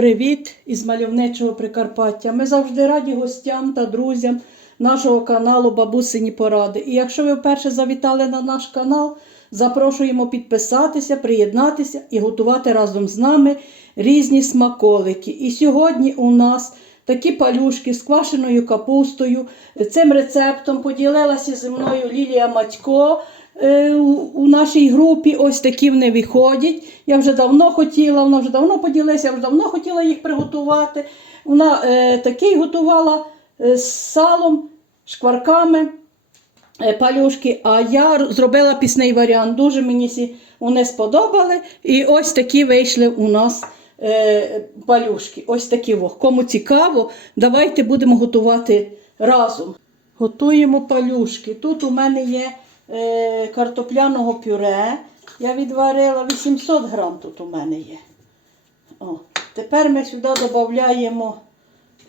Привіт із мальовничого Прикарпаття. Ми завжди раді гостям та друзям нашого каналу Бабусині Поради. І якщо ви вперше завітали на наш канал, запрошуємо підписатися, приєднатися і готувати разом з нами різні смаколики. І сьогодні у нас такі палюшки з квашеною капустою. Цим рецептом поділилася зі мною Лілія Матько. Е, у нашій групі ось такі вони виходять. Я вже давно хотіла, вона вже давно поділилася, я вже давно хотіла їх приготувати. Вона е, такий готувала е, з салом, шкварками е, палюшки, а я зробила пісний варіант. Дуже мені сі вони сподобали. І ось такі вийшли у нас е, палюшки. Ось такі. Во. Кому цікаво, давайте будемо готувати разом. Готуємо палюшки. Тут у мене є картопляного пюре. Я відварила 800 грам тут у мене є. О. Тепер ми сюди додаємо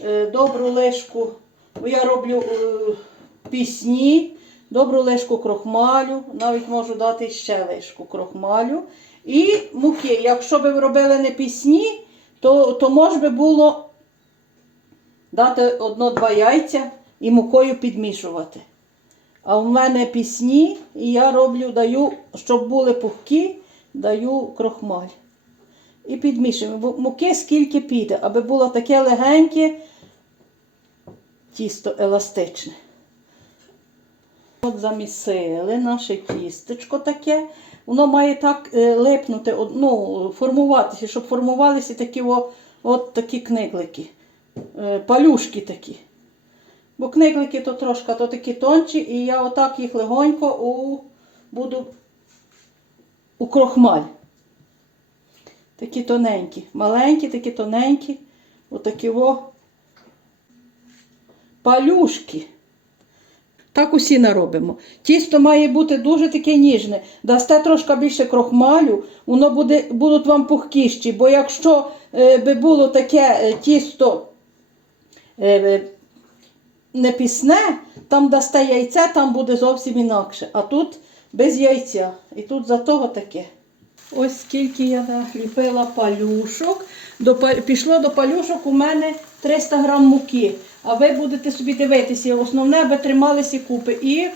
е, добру лишку, я роблю е, пісні, добру лишку крохмалю, навіть можу дати ще лишку крохмалю. І муки. Якщо б ви робили не пісні, то, то може би було дати одно-два яйця і мукою підмішувати. А в мене пісні, і я роблю, даю, щоб були пухкі, даю крохмаль. І підмішуємо. Муки скільки піде, аби було таке легеньке, тісто еластичне. От замісили наше тістечко таке. Воно має так е, липнути, ну, формуватися, щоб формувалися такі, о, от такі книглики, е, палюшки такі. Бо книглики то трошки то такі тонші, і я отак їх легонько у, буду у крохмаль. Такі тоненькі, маленькі, такі тоненькі, отакі о палюшки. Так усі наробимо. Тісто має бути дуже таке ніжне. Дасте трошки більше крохмалю, воно буде, будуть вам пухкіші. Бо якщо е, би було таке е, тісто е, е, не пісне, там дасте яйце, там буде зовсім інакше. А тут без яйця. І тут за того таке. Ось скільки я наліпила палюшок. До, пішло до палюшок у мене 300 грам муки. А ви будете собі дивитися, основне, аби трималися купи. І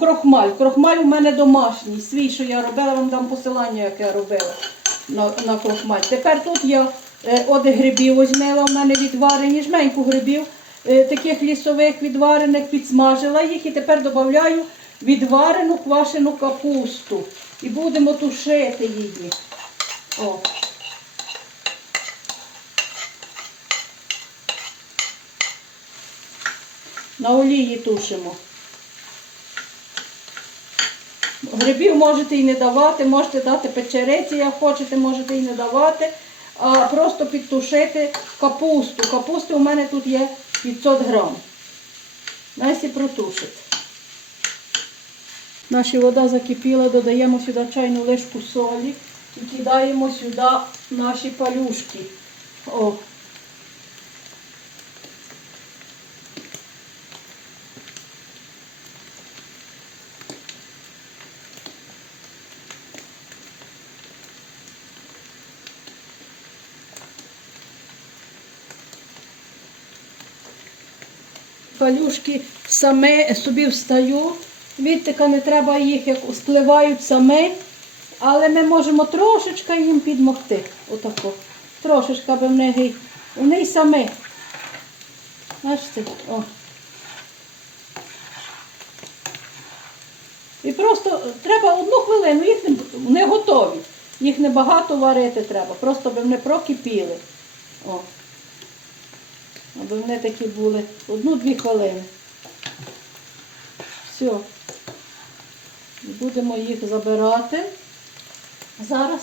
крохмаль. Крохмаль у мене домашній, свій, що я робила, вам дам посилання, як я робила на, на крохмаль. Тепер тут я е, оде грибів озьмила, у мене відварені, жменьку грибів, таких лісових відварених, підсмажила їх і тепер додаю відварену квашену капусту. І будемо тушити її. О. На олії тушимо. Грибів можете і не давати, можете дати печериці, як хочете, можете і не давати, а просто підтушити капусту. Капусти у мене тут є 500 грам. Насі протушить. Наша вода закипіла, додаємо сюди чайну лишку солі і кидаємо сюди наші палюшки. О. Палюшки саме собі встаю. Відтика не треба їх, як спливають самі. Але ми можемо трошечки їм підмогти. Отако. Трошечки, аби вони, й- вони й самі. Бачите? О. І просто треба одну хвилину, їх не, вони готові. Їх не багато варити треба, просто аби вони прокипіли. О. Аби вони такі були одну-дві хвилини. Все. Будемо їх забирати зараз.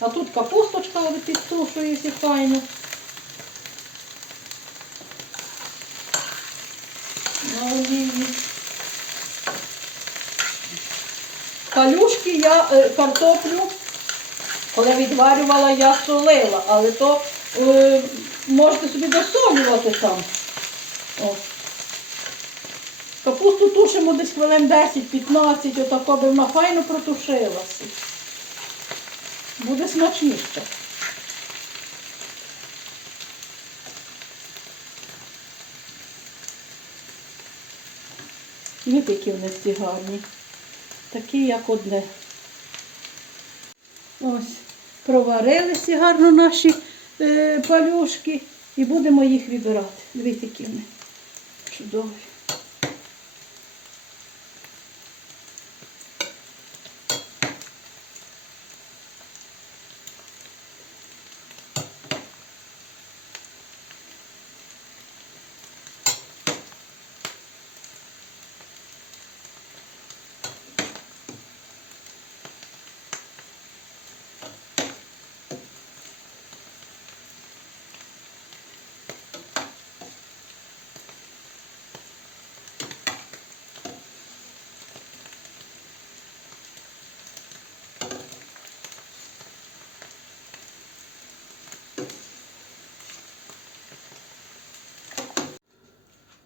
А тут капусточка от підтушується файно. На олії. Калюшки я е, картоплю, коли відварювала, я солила, але то Е, можете собі досолювати там. О. Капусту тушимо десь хвилин 10-15, отако би вона файно протушилася. Буде смачніше. Віти, які в ці гарні. Такі, як одне. Ось, проварилися гарно наші палюшки і будемо їх вибирати. Дивіться, які вони чудові.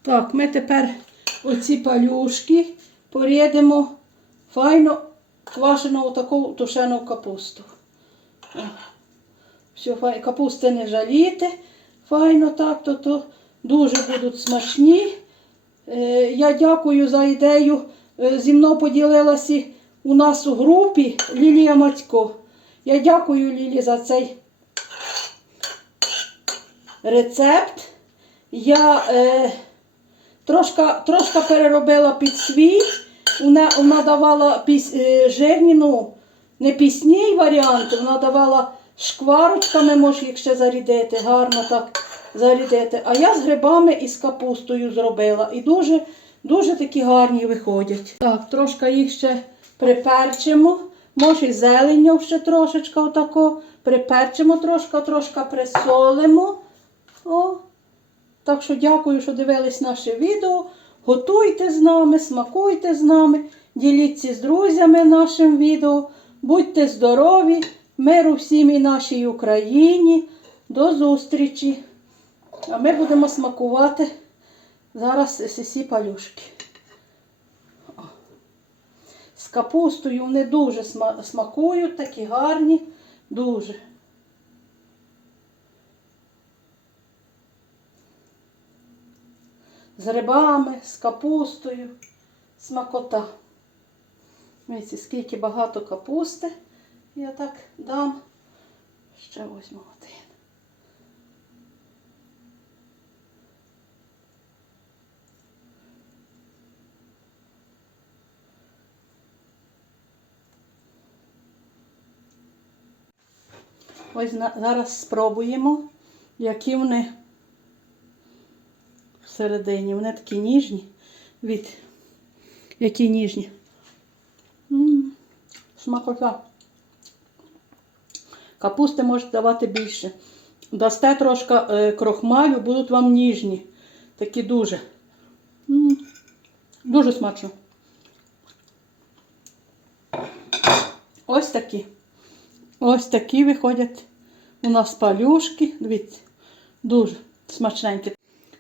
Так, ми тепер оці палюшки порідемо файно квашену отаку тушену капусту. Все, фай, капусти не жаліти. Файно так, то, то дуже будуть смачні. Е, я дякую за ідею. Е, зі мною поділилася у нас у групі Лілія Мацько. Я дякую Лілі за цей рецепт. Я е, трошка, трошка переробила під свій. Вона, вона давала піс, е, жирні, ну, не пісній варіант, вона давала шкварочками, може їх ще зарідити, гарно так зарідити. А я з грибами і з капустою зробила. І дуже, дуже такі гарні виходять. Так, трошки їх ще приперчимо. Може і зеленню ще трошечка отако. Приперчимо трошки, трошки присолимо. О, так що дякую, що дивились наше відео. Готуйте з нами, смакуйте з нами, діліться з друзями нашим відео. Будьте здорові, миру всім і нашій Україні. До зустрічі! А ми будемо смакувати зараз сісі палюшки. З капустою вони дуже сма- смакують, такі гарні, дуже. З грибами, з капустою, смакота. Дивіться, скільки багато капусти. Я так дам. Ще візьму один. Ось зараз спробуємо, які вони всередині. Вони такі ніжні. Від які ніжні. М, Смакота. Капусти можете давати більше. Дасте трошки е, крохмалю, будуть вам ніжні. Такі дуже. М, Дуже смачно. Ось такі. Ось такі виходять у нас палюшки. Дивіться, дуже смачненькі.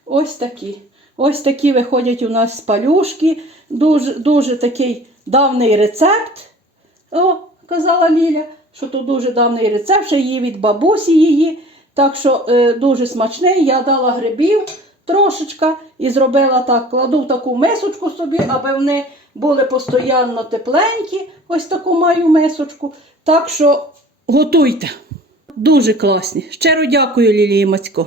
Ось такі. Ось такі виходять у нас палюшки. Дуже, дуже такий давний рецепт. О, казала Ліля, що тут дуже давний рецепт, ще її від бабусі її. Так що е, дуже смачний. Я дала грибів трошечка і зробила так, кладу таку мисочку собі, аби вони були постійно тепленькі. Ось таку маю мисочку. Так що готуйте. Дуже класні. Щиро дякую, Лілії Мацько.